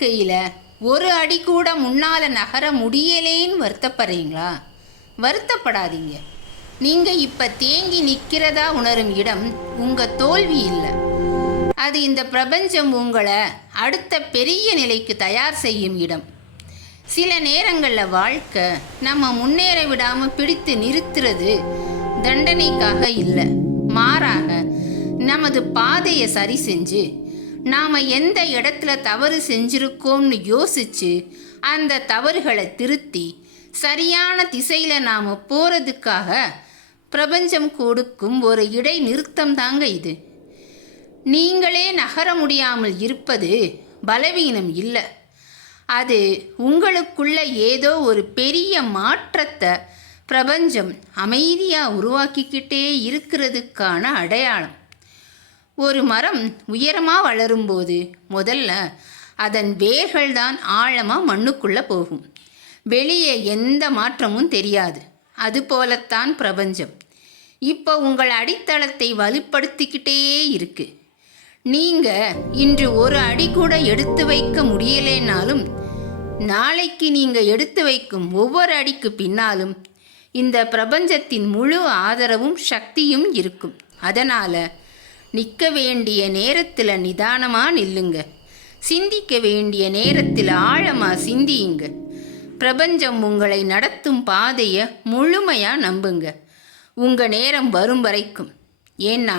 வாழ்க்கையில் ஒரு அடி கூட முன்னால் நகர முடியலேன்னு வருத்தப்படுறீங்களா? வருத்தப்படாதீங்க. நீங்கள் இப்போ தேங்கி நிற்கிறதா உணரும் இடம் உங்கள் தோல்வி இல்லை. அது இந்த பிரபஞ்சம் உங்களை அடுத்த பெரிய நிலைக்கு தயார் செய்யும் இடம். சில நேரங்களில் வாழ்க்கை நம்ம முன்னேற விடாமல் பிடித்து நிறுத்துறது தண்டனைக்காக இல்லை, மாறாக நமது பாதையை சரி செஞ்சு நாம் எந்த இடத்துல தவறு செஞ்சுருக்கோம்னு யோசித்து அந்த தவறுகளை திருத்தி சரியான திசையில் நாம் போகிறதுக்காக பிரபஞ்சம் கொடுக்கும் ஒரு இடை நிறுத்தம் தாங்க இது. நீங்களே நகர முடியாமல் இருப்பது பலவீனம் இல்லை, அது உங்களுக்குள்ள ஏதோ ஒரு பெரிய மாற்றத்தை பிரபஞ்சம் அமைதியாக உருவாக்கிக்கிட்டே இருக்கிறதுக்கான அடையாளம். ஒரு மரம் உயரமாக வளரும்போது முதல்ல அதன் வேர்கள் தான் ஆழமாக மண்ணுக்குள்ளே போகும், வெளியே எந்த மாற்றமும் தெரியாது. அதுபோலத்தான் பிரபஞ்சம் இப்போ உங்கள் அடித்தளத்தை வலுப்படுத்திக்கிட்டே இருக்கு. நீங்கள் இன்று ஒரு அடி கூட எடுத்து வைக்க முடியலைனாலும் நாளைக்கு நீங்கள் எடுத்து வைக்கும் ஒவ்வொரு அடிக்கு பின்னாலும் இந்த பிரபஞ்சத்தின் முழு ஆதரவும் சக்தியும் இருக்கும். அதனால் நிற்க வேண்டிய நேரத்தில் நிதானமாக நில்லுங்க, சிந்திக்க வேண்டிய நேரத்தில் ஆழமாக சிந்தியுங்க. பிரபஞ்சம் உங்களை நடத்தும் பாதையை முழுமையாக நம்புங்க, உங்கள் நேரம் வரும் வரைக்கும். ஏன்னா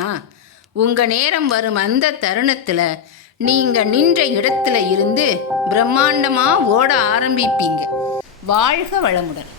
உங்கள் நேரம் வரும் அந்த தருணத்தில் நீங்கள் நின்ற இடத்துல இருந்து பிரம்மாண்டமாக ஓட ஆரம்பிப்பீங்க. வாழ்க வளமுடன்.